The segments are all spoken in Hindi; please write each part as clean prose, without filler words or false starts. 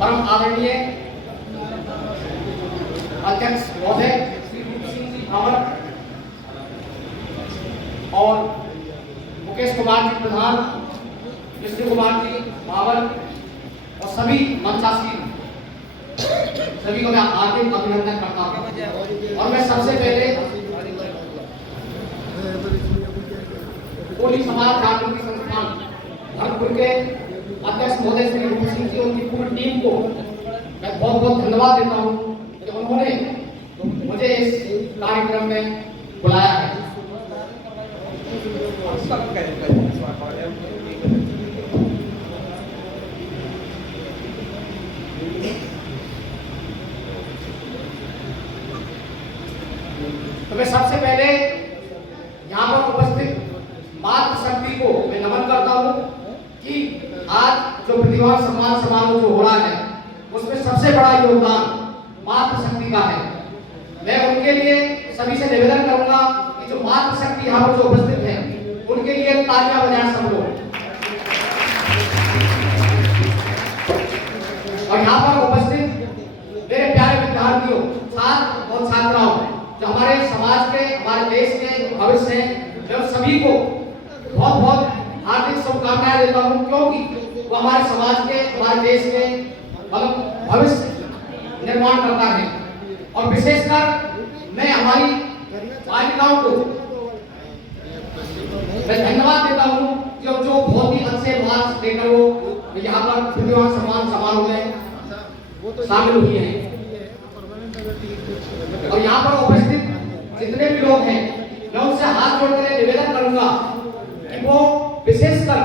परम आदरणीय अध्यक्ष महोदय रावत और मुकेश कुमार जी प्रधान, विष्णु कुमार जी बाबर और सभी मंचासीन सभी को मैं हार्दिक अभिनंदन करता हूँ। और मैं सबसे पहले कोली समाज जागृति संस्थान भरतपुर के अध्यक्ष महोदय श्री रूप सिंह जी, उनकी पूरी टीम को मैं बहुत बहुत धन्यवाद देता हूँ कि उन्होंने मुझे इस कार्यक्रम में बुलाया है। तो मैं सबसे पहले यहाँ पर उपस्थित मातृशक्ति को मैं नमन करता हूँ कि आज जो प्रतिभावान सम्मान समारोह जो हो रहा है उसमें सबसे बड़ा योगदान मातृशक्ति का है। मैं उनके लिए सभी से निवेदन करूंगा कि जो मातृशक्ति यहाँ पर जो उपस्थित है उनके लिए तालियां बजाएं सब लोग। और यहाँ पर उपस्थित मेरे प्यारे विद्यार्थियों, छात्र और छात्राओं, जो हमारे समाज के, हमारे देश के भविष्य हैं, मैं सभी को बहुत बहुत हार्दिक शुभकामनाएं देता हूँ, क्योंकि वो हमारे समाज के, हमारे देश के भविष्य निर्माण करता है। और विशेषकर मैं हमारी बालिकाओं को मैं धन्यवाद देता हूँ जो बहुत ही अच्छे मार्क्स देकर वो यहाँ पर प्रतिभावान सम्मान समारोह में शामिल हुई हैं। और यहाँ पर उपस्थित जितने भी लोग हैं मैं उनसे हाथ जोड़कर निवेदन करूंगा कि वो विशेषकर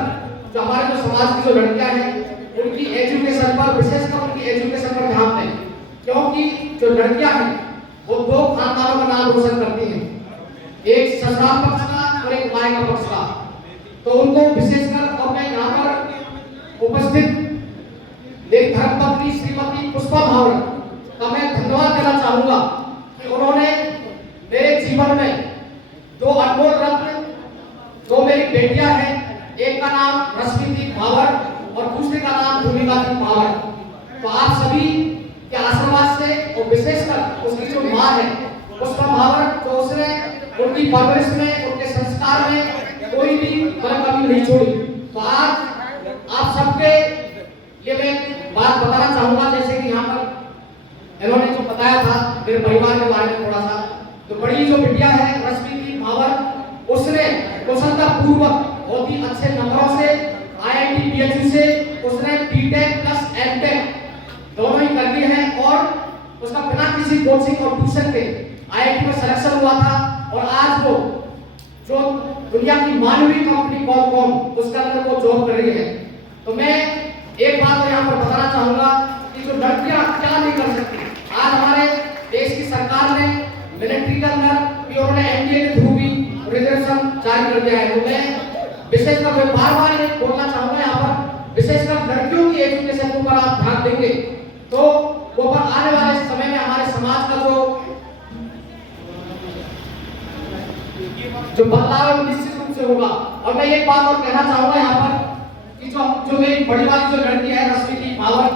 जो हमारे जो समाज की जो लड़कियां हैं उनकी एजुकेशन पर, विशेषकर उनकी एजुकेशन पर ध्यान दें, क्योंकि जो लड़कियां हैं वो दो खानदानों का नाम रोशन करती हैं, एक ससुराल पक्ष का और एक मायका पक्ष का। तो उनको विशेषकर, और मैं यहाँ पर उपस्थित एक धर्मपत्नी श्रीमती पुष्पा भावर का मैं धन्यवाद देना चाहूंगा कि उन्होंने मेरे जीवन में दो अनमोल रत्न, दो मेरी बेटियां हैं, एक का नाम रश्मि भावर और दूसरे का नाम भूमिका भावर। तो आप सभी के आशीर्वाद से और विशेषकर उसकी जो माँ है पुष्पा भावर, तो उसने उनकी परवरिश में, उनके संस्कार में कोई भी कमी नहीं छोड़ी। तो आज आप सबके लिए मैं बात बताना चाहूंगा, जैसे कि यहाँ पर इन्होंने जो बताया था मेरे परिवार के बारे में थोड़ा सा, तो बड़ी जो बिटिया है रश्मि भावर, उसने कुशलता पूर्वक बहुत ही अच्छे नंबरों से IIT BHU से उसने BTech प्लस MTech दोनों ही कर लिए हैं और उसका बिना किसी कोचिंग और ट्यूशन के IIT में सिलेक्शन हुआ था। और आज वो जो दुनिया की मानवीय कंपनी कॉलकॉम उसके अंदर वो जॉब कर रही है। तो मैं एक बात तो यहाँ पर बताना चाहूंगा कि जो लड़कियां क्या नहीं कर सकती, आज हमारे देश की सरकार ने मिलिट्री के अंदर भी उन्होंने NDA के थ्रू भी रिजर्वेशन जारी कर दिया है। तो मैं विशेषकर मैं बार-बार ये बोलना चाहूंगा यहाँ पर, विशेषकर लड़कियों की एजुकेशन के ऊपर आप ध्यान देंगे तो वो पर आने वाले समय में हमारे समाज का जो बदलाव निश्चित रूप से होगा। और मैं एक बात और कहना चाहूंगा यहाँ पर कि जो मेरी बड़ी वाली जो लड़की है रश्मि भावर,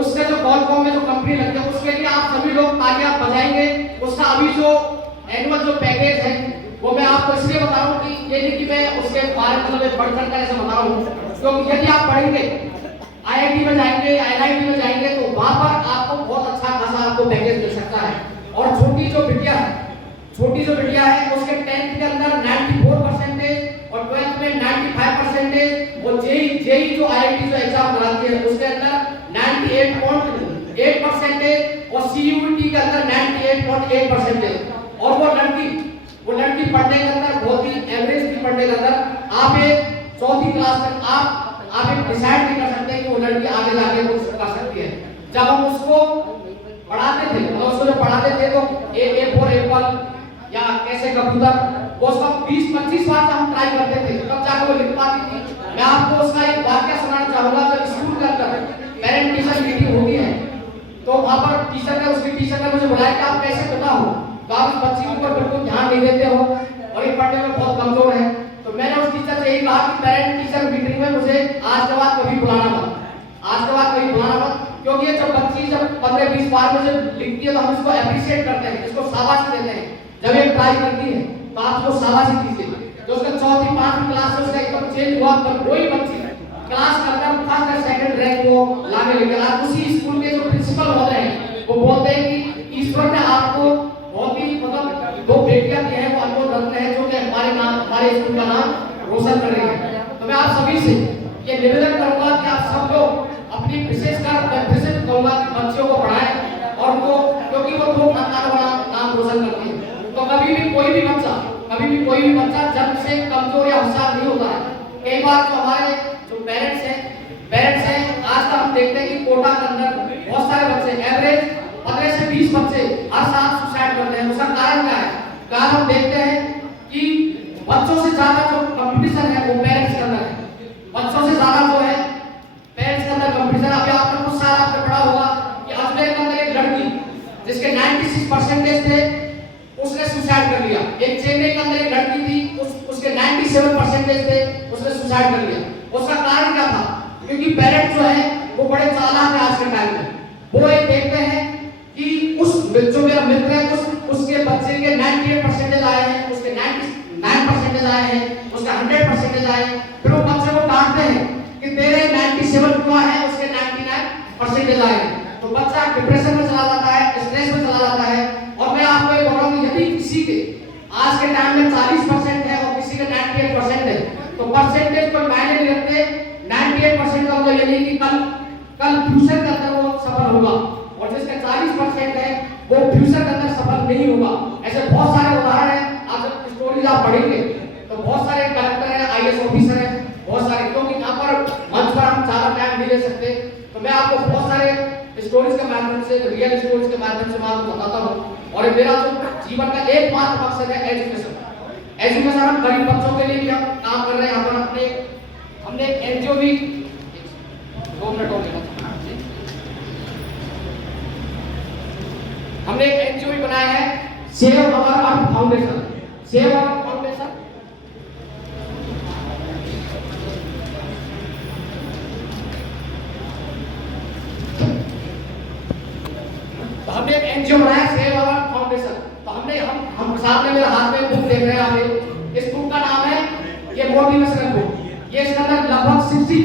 उसका जो कॉलकॉम में जो कंपनी लगी है उसके लिए आप सभी लोग तालियां बजाएंगे। उसका अभी जो एनुअल जो पैकेज है वो मैं आपको इसलिए बता रहा हूँ कि ये नहीं कि मैं उसके बारे में मतलब बढ़ चढ़कर ऐसे बता रहा हूँ, क्योंकि यदि आप पढ़ेंगे IIT में जाएंगे, NIT में जाएंगे तो वहां पर आपको बहुत अच्छा खासा आपको पैकेज मिल सकता है। और छोटी जो बिटिया है उसके 10th के अंदर 94% और 12th में 95% और जेई जो IIT जो एग्जाम कराती है उसके अंदर 98.8% और CUET के अंदर 98.8%। और वो लड़की पढ़ने के अंदर बहुत ही एवरेज भी पढ़ने के अंदर आप एक चौथी क्लास तक आप एक डिसाइड नहीं कर सकते कि वो लड़की आगे जाके कुछ कर सकती है। जब हम उसको पढ़ाते थे तो A for एप्पल या कैसे कंप्यूटर वो उसका 20-25 बार हम ट्राई करते थे तब जाकर वो लिख पाती थी। मैं आपको उसका एक वाक्य सुनाना चाहूंगा। जब स्कूल के अंदर पेरेंट टीचर मीटिंग होती है तो वहां पर उसकी टीचर ने मुझे बुलाया कि आप कैसे पता हो, तो आप इस बच्ची के ऊपर बिल्कुल ध्यान नहीं देते हो और ये पढ़ने में बहुत कमजोर है। तो मैंने उस टीचर से यही कहा कि पेरेंट टीचर मीटिंग में मुझे आज के बाद कभी बुलाना मत, बार में जब लिखती है तो हम इसको अप्रिशिएट करते हैं, इसको शाबाशी देते हैं। जब ये ट्राई करती है तो आप उसको शाबाशी दीजिए। जो उसका चौथी पांचवी क्लास में उसका एकदम चेंज हुआ, पर वही बच्ची क्लास का अंदर फर्स्ट और सेकंड रैंक को लाने लगे। आज उसी स्कूल के जो प्रिंसिपल होते हैं वो बोलते हैं कि ईश्वर ने आपको बहुत ही मतलब दो बेटियां दी हैं, वो अनमोल रत्न है जो कि हमारे स्कूल का नाम रोशन कर रही है। तो मैं आप सभी से ये निवेदन करूंगा कि आप सब लोग अपनी विशेषकर कहूंगा कि बच्चों को पढ़ाएं और उनको, क्योंकि वो दो खानदानों का नाम रोशन करती है। तो कभी भी कोई भी बच्चा जन्म से कमजोर या होशियार नहीं होता है। कई बार जो हमारे जो पेरेंट्स हैं आज का हम देखते हैं कि कोटा के अंदर बहुत सारे बच्चे एवरेज 15 से 20 बच्चे हर साल सुसाइड करते हैं। उसका कारण क्या है? कारण हम देखते हैं कि बच्चों से ज्यादा जो कंपटीशन है वो पेरेंट्स के अंदर है। बच्चों से ज्यादा जो है पेरेंट्स के अंदर कंपटीशन। अभी आपने कुछ साल आपने पढ़ा होगा कि ऑस्ट्रेलिया के अंदर एक लड़की जिसके 96% थे उसने सुसाइड कर लिया। एक चेन्नई के अंदर एक लड़की थी उसके 97% थे, उसने सुसाइड कर लिया। उसका कारण क्या था? क्योंकि पेरेंट्स जो है वो बड़े चालाक है आज के टाइम में। वो ये देखते हैं कि उस जो मेरा मित्र है उसके बच्चे के 98% आए हैं, उसके 99% आए हैं, उसका 100% आए हैं। फिर वो बच्चे को डांटते हैं कि तेरे 97 क्यों है, उसके 99% आए हैं। तो बच्चा डिप्रेशन में चला जाता है, स्ट्रेस में चला जाता है। और मैं आपको ये बोल रहा हूं यदि किसी के आज के टाइम में 40% है और किसी के 98% है तो परसेंटेज कोई मायने नहीं रखते। 98% का मतलब ये नहीं कि कल फ्यूचर के अंदर वो सफल होगा, और जिसका 40% है वो फ्यूचर के अंदर सफल नहीं होगा। ऐसे बहुत सारे उदाहरण हैं। आप जब स्टोरीज आप पढ़ेंगे तो बहुत सारे कलेक्टर हैं, आईएएस ऑफिसर हैं, बहुत सारे, क्योंकि यहाँ पर मंच पर हम ज्यादा टाइम नहीं दे सकते। तो मैं आपको बहुत सारे स्टोरीज के माध्यम से, रियल स्टोरीज के माध्यम से मैं आपको बताता हूँ। और मेरा जो जीवन का एकमात्र मकसद है एजुकेशन। हम गरीब बच्चों के लिए भी हम काम कर रहे हैं। यहाँ पर हमने एक एनजीओ भी 2 मिनट और लेना था। हमने एक एनजीओ भी बनाया है, save our earth foundation. Save our foundation तो हमने एक एनजीओ बनाया सेव अवर फाउंडेशन। तो हम साथ में मेरे हाथ में बुक देख रहे हैं आप। इस बुक का नाम है ये मोटिवेशनल बुक। ये इसके अंदर लगभग 60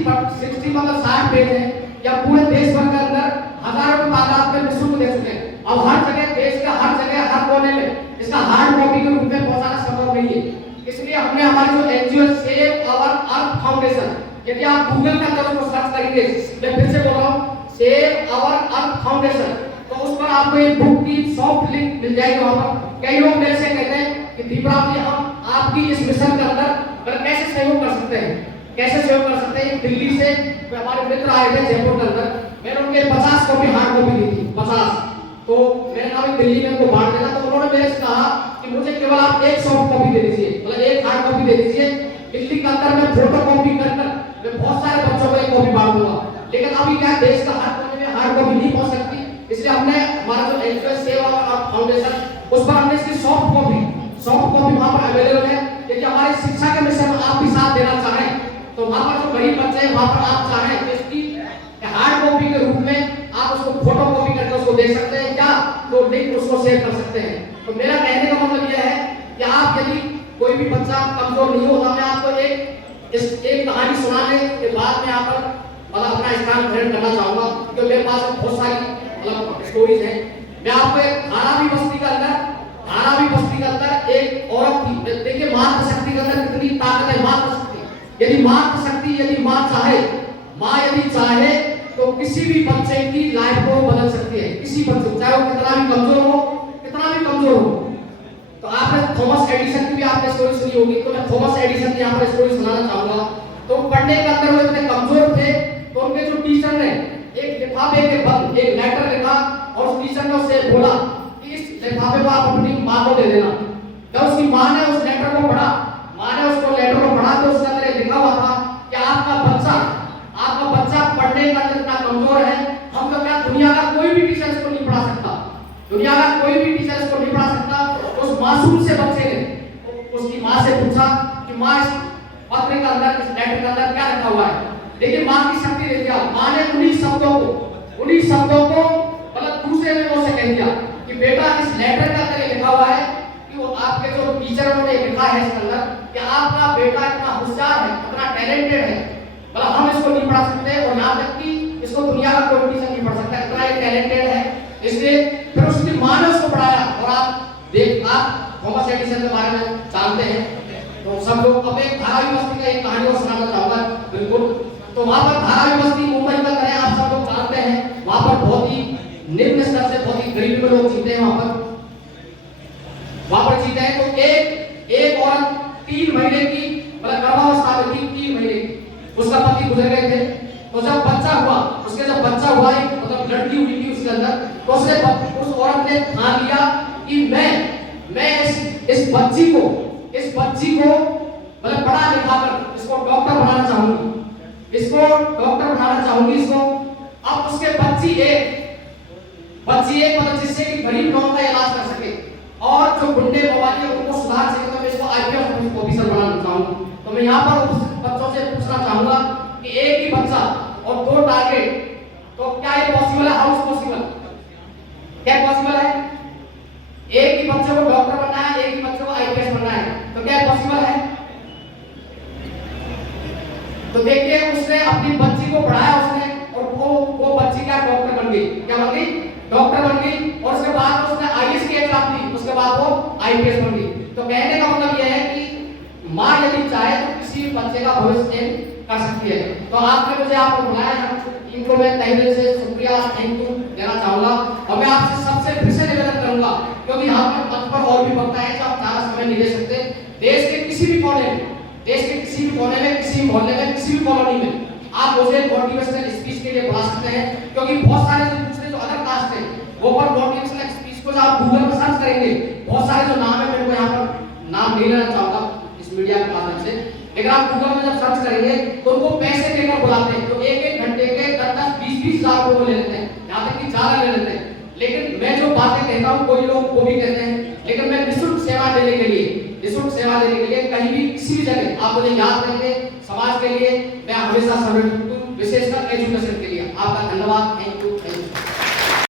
मतलब 60 पेज है। या पूरे देश भर के अंदर हजारों की तादाद में निःशुल्क दे चुके हैं। अब हर जगह देश के हर जगह हर कोने में इसका हार्ड कॉपी के रूप में पहुंचाना संभव नहीं है। इसलिए हमने हमारी जो NGO save our earth foundation, यदि आप गूगल के अंदर उसको सर्च करेंगे, मैं फिर से बोल रहा हूँ सेव अवर अर्थ फाउंडेशन, तो उस पर आपको एक बुक की सॉफ्ट लिंक मिल जाएगी। वहां पर कई लोग मेरे से कहते हैं कि दीपराव जी हम आपकी इस मिशन के अंदर कैसे सहयोग कर सकते हैं, कैसे सहयोग कर सकते हैं। दिल्ली से हमारे मित्र आए थे जयपुर के अंदर, मैंने उनके 50 कॉपी हार्ड कॉपी दी थी 50। तो मैंने कहा दिल्ली में उनको बांट देना। तो उन्होंने मेरे से कहा कि मुझे केवल आप एक सॉफ्ट कॉपी दे दीजिए, मतलब एक हार्ड कॉपी दे दीजिए। दिल्ली के अंदर मैं फोटो कॉपी कर मैं बहुत सारे बच्चों को एक कॉपी बांट दूंगा। लेकिन अभी क्या देश का हर कोने में हार्ड कॉपी नहीं पहुंच सकती, इसलिए हमने हमारा जो एनजीओ सेव अवर फाउंडेशन उस पर हमने इसकी सॉफ्ट कॉपी वहां पर अवेलेबल है। यदि हमारी शिक्षा के मिशन में आप भी साथ देना चाहें तो वहां पर जो गरीब बच्चे हैं वहां पर आप चाहें तो इसकी हार्ड कॉपी के रूप में आप उसको फोटो कॉपी करके उसको दे सकते हैं या तो लिंक उसको शेयर कर सकते हैं। तो मेरा कहने का मतलब यह है कि आप यदि कोई भी बच्चा कमजोर नहीं होगा, मैं आपको एक कहानी सुनाने के बाद में यहाँ पर मतलब अपना स्थान ग्रहण करना चाहूंगा, क्योंकि मेरे पास बहुत सारी मतलब स्टोरीज हैं। मैं आपको एक धारावी बस्ती के अंदर एक औरत थी। देखिए मातृशक्ति के अंदर कितनी ताकत है। मातृशक्ति यदि माँ यदि चाहे तो किसी भी बच्चे की लाइफ को बदल सकती है। किसी बच्चे, चाहे वो कितना भी कमजोर हो। तो आपने थॉमस एडिसन की भी आपने स्टोरी सुनी होगी, तो मैं थॉमस एडिसन की यहाँ पर स्टोरी सुनाना चाहूंगा। तो पढ़ने के अंदर वो इतने कमजोर थे तो उनके जो टीचर ने एक लिफाफे के बंद एक लेटर लिखा और उस टीचर ने उससे बोला कि इस लिफाफे को आप अपनी माँ को दे देना। जब उसकी माँ ने उस लेटर को पढ़ा, तो उसके अंदर लिखा हुआ था कि आपका बच्चा पढ़ने का इतना कमजोर है, हम तो क्या दुनिया का कोई भी टीचर इसको नहीं पढ़ा सकता। उस मासूम से बच्चे ने उसकी माँ से पूछा कि माँ इस पत्र के अंदर, इस लेटर के अंदर क्या लिखा हुआ है। लेकिन माँ की शक्ति देखिए, माँ ने उन्हीं शब्दों को मतलब दूसरे लेटर के अंदर लिखा हुआ है कि वो आपके जो टीचरों ने लिखा है इसके अंदर कि आपका बेटा इतना होशियार है, इतना टैलेंटेड है, मतलब हम इसको नहीं पढ़ा सकते और यहाँ तक कि इसको दुनिया का कोई टीचर नहीं पढ़ सकता, इतना ये टैलेंटेड है। इसलिए फिर उसकी माँ ने उसको पढ़ाया। और आप थॉमस एडिसन के बारे में जानते हैं, तो सब लोग। अब एक धारावी बस्ती का एक कहानी और सुनाना चाहूंगा बिल्कुल। तो वहां पर धारावी बस्ती मुंबई का तरह आप सब लोग जानते हैं, वहां पर बहुत ही निम्न स्तर से बहुत ही गरीबी में लोग जीते हैं। वहां पर जीते हैं। तो एक औरत 3 महीने की मतलब गर्भावस्था में थी, 3 महीने की, उसका पति गुजर गए थे। तो जब बच्चा हुआ, जब बच्चा हुआ एक मतलब लड़की हुई थी उसके अंदर, तो उस औरत ने ठान लिया कि मैं इस बच्ची को मतलब पढ़ा लिखा कर इसको डॉक्टर बनाना चाहूंगी, इसको। अब उसके बच्ची एक मतलब जिससे कि गरीब लोगों का इलाज कर सके और जो गुंडे मवाली है उनको सुधार सके, तो मैं इसको आईपीएस ऑफिसर बनाना चाहूंगा। तो मैं यहाँ पर उस बच्चों से पूछना चाहूंगा कि एक ही बच्चा और 2 टारगेट, तो क्या ये पॉसिबल है? How is possible? क्या पॉसिबल है? एक ही बच्चे को डॉक्टर बनना है, एक ही बच्चे को आईपीएस बनना है, तो क्या पॉसिबल है? तो देखिए उसने अपनी बच्ची को पढ़ाया उसने, और वो बच्ची क्या डॉक्टर बन गई। क्या बन गई? डॉक्टर बन गई। और उसके बाद उसने आईएएस की एग्जाम दी, उसके बाद वो आईपीएस बन गई। तो कहने का मतलब यह है कि माँ यदि चाहे तो किसी बच्चे का भविष्य कर सकती है। तो आपने मुझे आपको बुलाया है, इनको मैं तहे दिल से शुक्रिया थैंक यू देना चाहूंगा। और मैं आपसे सबसे फिर से निवेदन करूंगा, क्योंकि यहाँ पर मंच पर और भी वक्ता है जो आप ज्यादा समय नहीं दे सकते, देश के किसी भी कोने में, किसी भी मोहल्ले में, किसी भी कॉलोनी में आप मुझे मोटिवेशनल स्पीच के लिए बुला सकते हैं। क्योंकि बहुत सारे जो दूसरे जो अदर कास्ट है वो पर मोटिवेशनल स्पीच को जो आप गूगल पर सर्च करेंगे, बहुत सारे जो नाम है, मेरे को यहाँ पर नाम नहीं लेना चाहूंगा इस मीडिया के माध्यम से, लेकिन आप गूगल में जब सर्च करेंगे तो उनको पैसे देकर बुलाते हैं। तो एक घंटे के 10-20 हजार रुपए ले लेते हैं, यहाँ तक कि ज्यादा ले लेते हैं। लेकिन मैं जो बातें कहता हूँ कोई लोग वो भी कहते हैं, लेकिन मैं निःशुल्क सेवा देने के लिए कहीं भी किसी भी जगह आप मुझे याद रखेंगे। समाज के लिए मैं हमेशा सर्वोत्तम, विशेषकर एजुकेशन के लिए। आपका धन्यवाद।